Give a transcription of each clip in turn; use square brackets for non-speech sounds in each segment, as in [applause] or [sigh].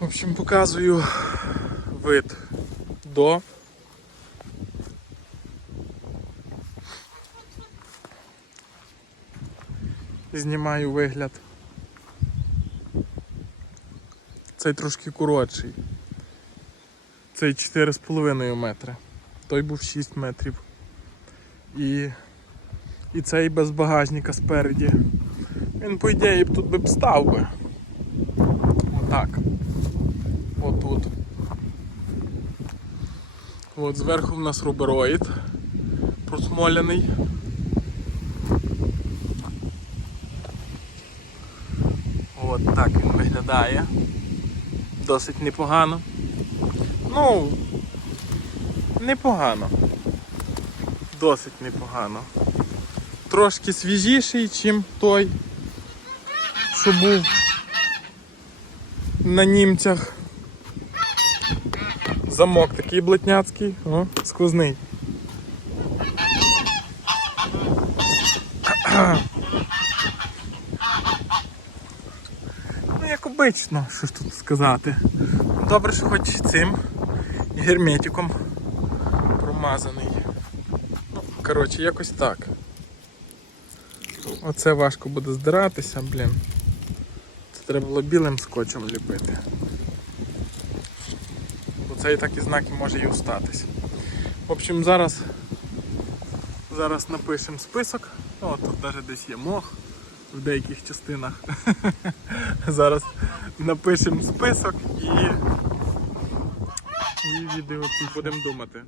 В общем, показую вид до. Знімаю вигляд. Цей трошки коротший. Цей 4,5 метри. Той був 6 метрів. І, і цей без багажника спереді. Він, по ідеї, б тут би б став би. Отак. Отут. От зверху в нас рубероїд просмоляний. От так він виглядає. Досить непогано. Ну, непогано. Досить непогано. Трошки свіжіший, чим той, що був на німцях. Замок такий блатняцький, о, сквозний. Ну, як обично, що ж тут сказати. Добре, що хоч цим герметиком промазаний. Ну, коротше, якось так. Оце важко буде здиратися, блін. Це треба було білим скотчем ліпити. Бо цей так і знак може і остатись. В общем, зараз, зараз напишемо список. О, тут навіть десь є мох в деяких частинах. [laughs] Зараз напишемо список і, і відео будемо думати.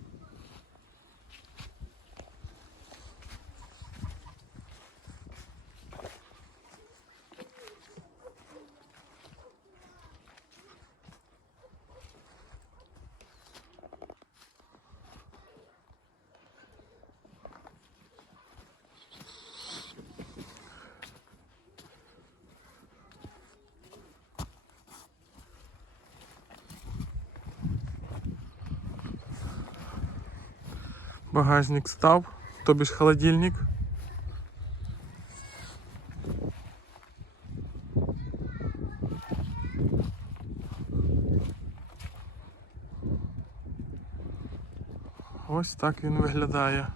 Багажник став, тобі ж холодильник. Ось так він виглядає.